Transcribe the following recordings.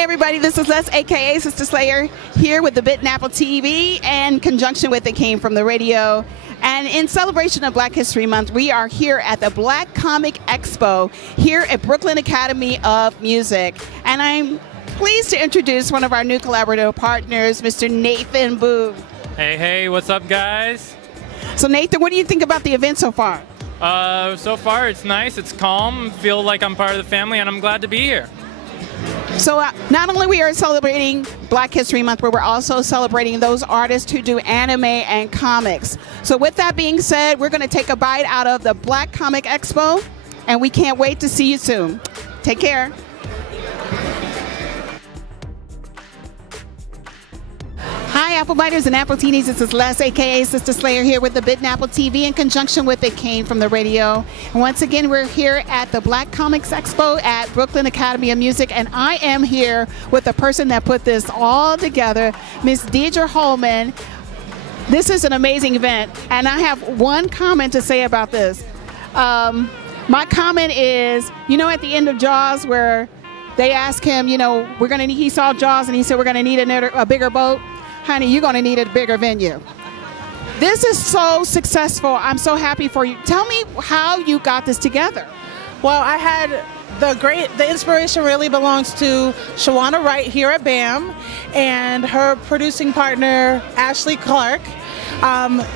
Hey everybody, this is Les, aka Sister Slayer, here with the Bit and Apple TV in conjunction with It Came From the Radio. And in celebration of Black History Month, we are here at the Black Comix Expo here at Brooklyn Academy of Music. And I'm pleased to introduce one of our new collaborative partners, Mr. Nathan Boo. Hey, hey, what's up, guys? So Nathan, what do you think about the event so far? So far it's nice, it's calm, feel like I'm part of the family, and I'm glad to be here. So not only we are celebrating Black History Month, but we're also celebrating those artists who do anime and comics. So with that being said, we're going to take a bite out of the Black Comix Expo, and we can't wait to see you soon. Take care. Hi, Apple Biters and Appletinis. This is Les, aka Sister Slayer, here with the Bit and Apple TV in conjunction with It Came From the Radio. And once again, we're here at the Black Comix Expo at Brooklyn Academy of Music, and I am here with the person that put this all together, Miss Deidre Holman. This is an amazing event, and I have one comment to say about this. My comment is, you know, at the end of Jaws, where they asked him, you know, he saw Jaws and he said, we're gonna need a bigger boat. Honey, you're going to need a bigger venue. This is so successful. I'm so happy for you. Tell me how you got this together. Well, I had the inspiration really belongs to Shawana Wright here at BAM and her producing partner, Ashley Clark.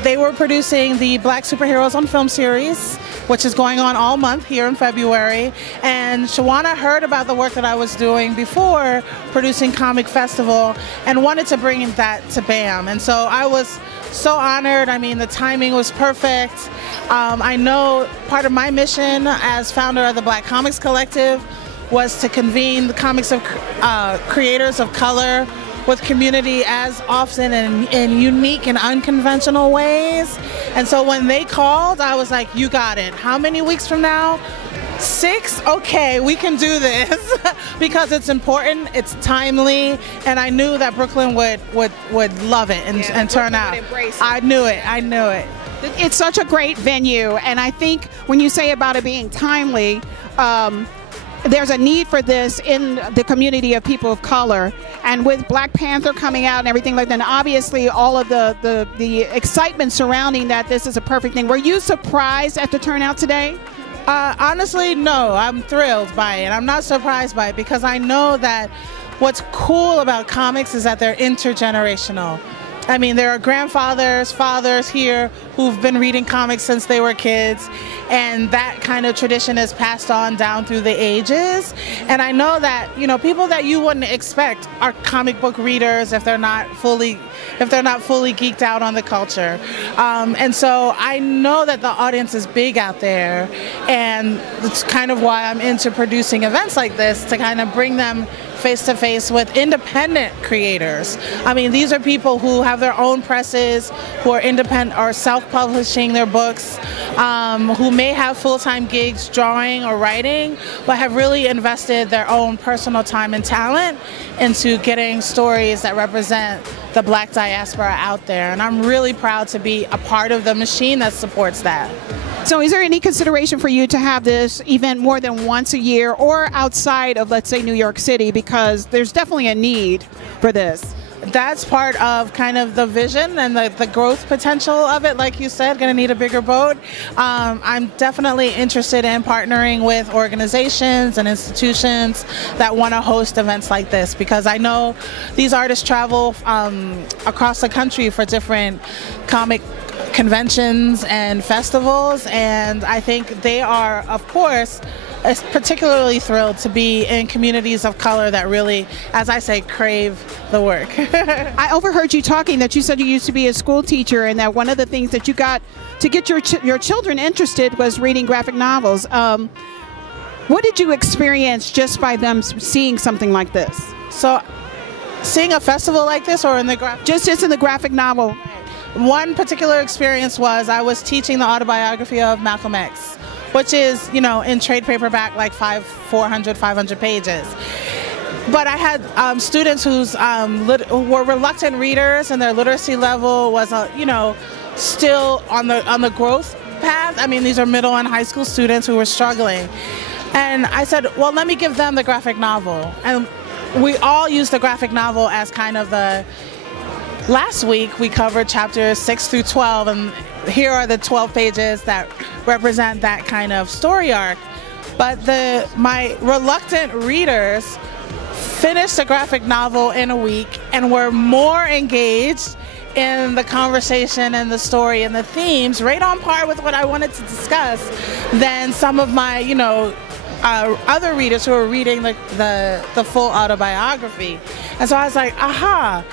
They were producing the Black Superheroes on Film series, which is going on all month here in February. And Shawana heard about the work that I was doing before producing Comic Festival and wanted to bring that to BAM. And so I was so honored. I mean, the timing was perfect. I know part of my mission as founder of the Black Comics Collective was to convene the comics of creators of color with community as often in unique and unconventional ways. And so when they called, I was like, you got it. How many weeks from now? 6? Okay, we can do this because it's important, it's timely, and I knew that Brooklyn would love it and turn out. I knew it. It's such a great venue, and I think when you say about it being timely, there's a need for this in the community of people of color, and with Black Panther coming out and everything like that, and obviously all of the excitement surrounding that, this is a perfect thing. Were you surprised at the turnout today? Honestly, no. I'm thrilled by it. I'm not surprised by it because I know that what's cool about comics is that they're intergenerational. I mean, there are grandfathers, fathers here who've been reading comics since they were kids, and that kind of tradition is passed on down through the ages. And I know that, you know, people that you wouldn't expect are comic book readers if they're not fully geeked out on the culture. And so I know that the audience is big out there, and it's kind of why I'm into producing events like this, to kind of bring them face to face with independent creators. I mean, these are people who have their own presses, who are independent or self-publishing their books, who may have full-time gigs drawing or writing, but have really invested their own personal time and talent into getting stories that represent the Black diaspora out there. And I'm really proud to be a part of the machine that supports that. So is there any consideration for you to have this event more than once a year or outside of, let's say, New York City, because there's definitely a need for this? That's part of kind of the vision and the growth potential of it. Like you said, going to need a bigger boat. I'm definitely interested in partnering with organizations and institutions that want to host events like this, because I know these artists travel across the country for different comic conventions and festivals, and I think they are, of course, particularly thrilled to be in communities of color that really, as I say, crave the work. I overheard you talking that you said you used to be a school teacher, and that one of the things that you got to get your children interested was reading graphic novels. What did you experience just by them seeing something like this? So, seeing a festival like this, or in the just in the graphic novel? One particular experience was I was teaching the autobiography of Malcolm X, which is, you know, in trade paperback, like 400, 500 pages. But I had students who were reluctant readers, and their literacy level was, you know, still on the growth path. I mean, these are middle and high school students who were struggling. And I said, well, let me give them the graphic novel. And we all use the graphic novel as kind of the, last week we covered chapters 6 through 12, and here are the 12 pages that represent that kind of story arc. But my reluctant readers finished the graphic novel in a week and were more engaged in the conversation and the story and the themes, right on par with what I wanted to discuss, than some of my, other readers who are reading the full autobiography. And so I was like, aha.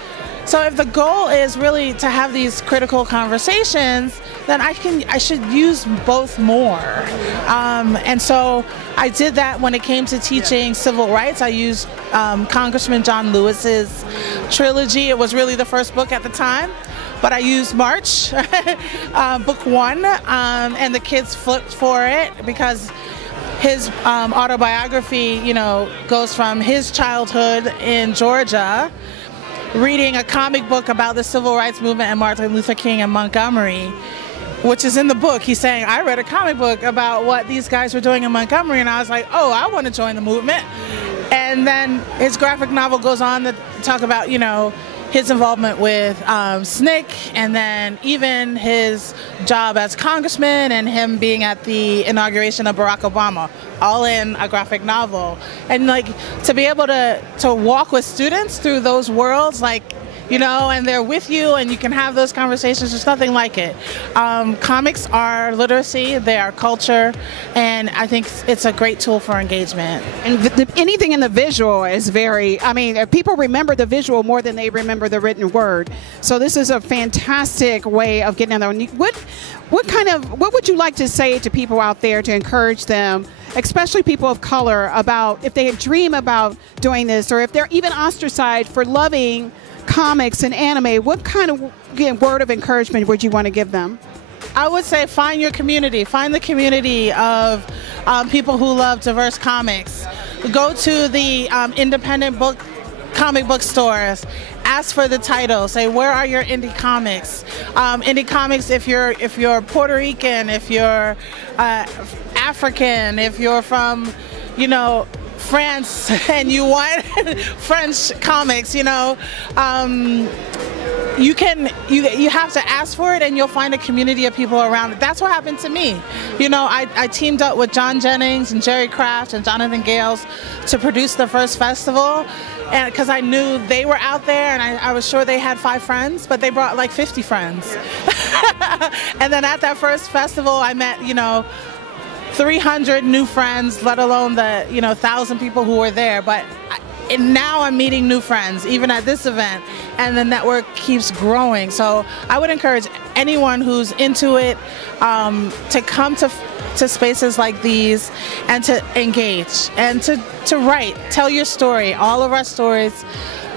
So if the goal is really to have these critical conversations, then I should use both more. And so I did that when it came to teaching civil rights. I used Congressman John Lewis's trilogy. It was really the first book at the time, but I used March, book 1, and the kids flipped for it because his autobiography, goes from his childhood in Georgia, reading a comic book about the civil rights movement and Martin Luther King in Montgomery, which is in the book. He's saying, I read a comic book about what these guys were doing in Montgomery, and I was like, oh, I want to join the movement. And then his graphic novel goes on to talk about, his involvement with SNCC, and then even his job as congressman and him being at the inauguration of Barack Obama, all in a graphic novel. And to be able to walk with students through those worlds, and they're with you and you can have those conversations. There's nothing like it. Comics are literacy, they are culture, and I think it's a great tool for engagement. And anything in the visual is people remember the visual more than they remember the written word. So this is a fantastic way of getting in there. What would you like to say to people out there to encourage them, especially people of color, about if they dream about doing this, or if they're even ostracized for loving comics and anime? What kind of word of encouragement would you want to give them? I would say find your community. Find the community of people who love diverse comics. Go to the independent comic book stores. Ask for the title. Say, where are your indie comics? Indie comics, if you're Puerto Rican, if you're African, if you're from, France and you want French comics, you have to ask for it and you'll find a community of people around it. That's what happened to me. I teamed up with John Jennings and Jerry Craft and Jonathan Gales to produce the first festival, and because I knew they were out there, and I was sure they had 5 friends, but they brought like 50 friends. And then at that first festival I met 300 new friends, let alone the 1,000 people who were there. And now I'm meeting new friends, even at this event, and the network keeps growing. So I would encourage anyone who's into it to come to spaces like these and to engage and to write, tell your story. All of our stories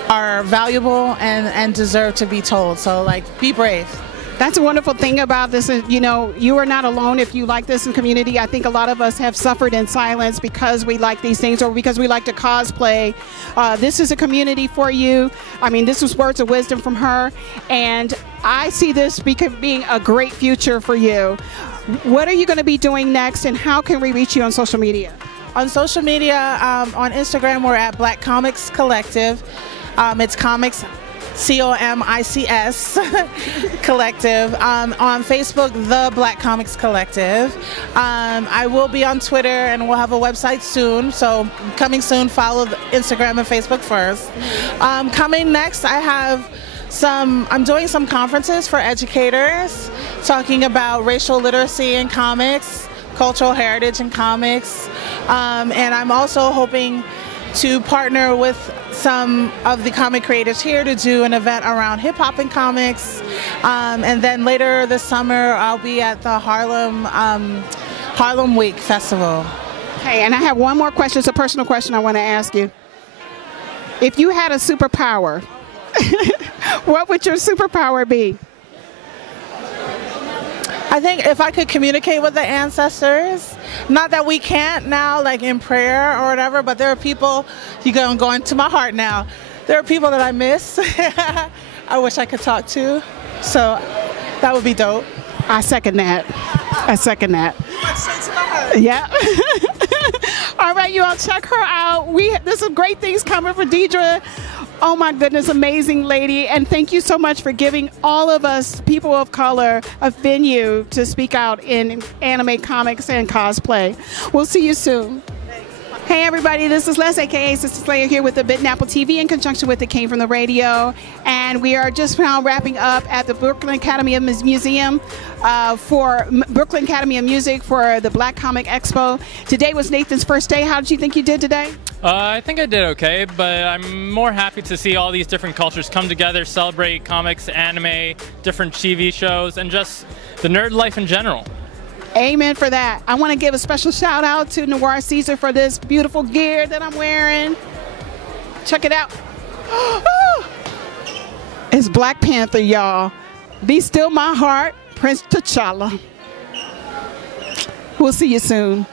are valuable and deserve to be told. So be brave. That's a wonderful thing about this. You are not alone if you like this in community. I think a lot of us have suffered in silence because we like these things or because we like to cosplay. This is a community for you. This was words of wisdom from her, and I see this being a great future for you. What are you going to be doing next, and how can we reach you on social media? On social media, on Instagram, we're at Black Comix Collective. It's comics, COMICS Collective. On Facebook, The Black Comix Collective. I will be on Twitter, and we'll have a website soon. So coming soon, follow Instagram and Facebook first. Coming next, I'm doing some conferences for educators, talking about racial literacy in comics, cultural heritage in comics, and I'm also hoping to partner with some of the comic creators here to do an event around hip-hop and comics. And then later this summer, I'll be at the Harlem Week Festival. Okay, and I have one more question. It's a personal question I want to ask you. If you had a superpower, what would your superpower be? I think if I could communicate with the ancestors, not that we can't now, in prayer or whatever, but there are people, you're going to my heart now. There are people that I miss, I wish I could talk to, so that would be dope. I second that. I second that. You went straight to my heart. Yeah. All right, you all check her out. There's some great things coming for Deidre. Oh my goodness, amazing lady. And thank you so much for giving all of us, people of color, a venue to speak out in anime, comics, and cosplay. We'll see you soon. Hey everybody, this is Les, aka Sister Slayer, here with the Bit and Apple TV in conjunction with It Came From the Radio. And we are just now wrapping up at the Brooklyn Academy of Museum for Brooklyn Academy of Music for the Black Comix Expo. Today was Nathan's first day. How did you think you did today? I think I did okay, but I'm more happy to see all these different cultures come together, celebrate comics, anime, different TV shows, and just the nerd life in general. Amen for that. I want to give a special shout out to Noir Caesar for this beautiful gear that I'm wearing. Check it out. It's Black Panther, y'all. Be Still My Heart, Prince T'Challa. We'll see you soon.